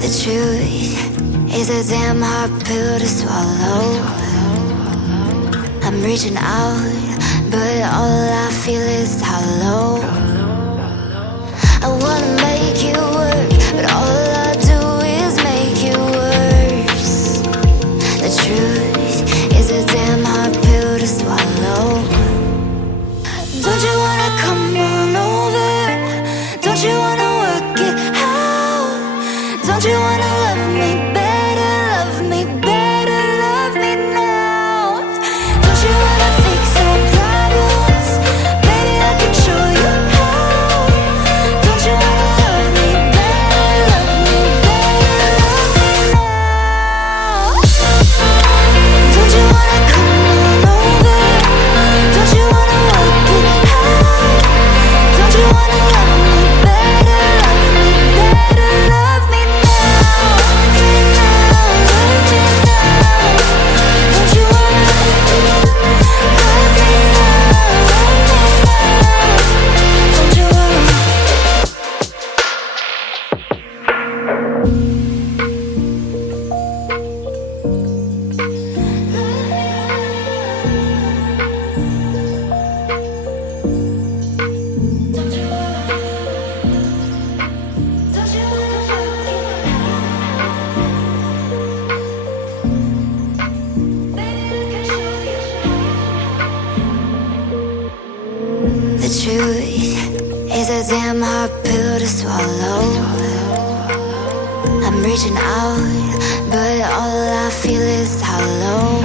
The truth is a damn hard pill to swallow. I'm reaching out, but all I feel is hollow. I wanna make you work, but all I do is make you worse. The truth is a damn hard pill to swallow. Don't you wanna come on over? Don't you wanna work it out? Don't you wanna love me better, love me better, love me now? Don't you wanna fix our problems? Baby, I can show you how. Don't you wanna love me better, love me better, love me now? Don't you wanna come on over? Don't you wanna work it out? Don't you wanna love me better, love me better, love me now? Love me now, love me now. Don't you wanna love me now, love me now? Don't you wanna? The truth is a damn hard pill to swallow. I'm reaching out, but all I feel is hollow.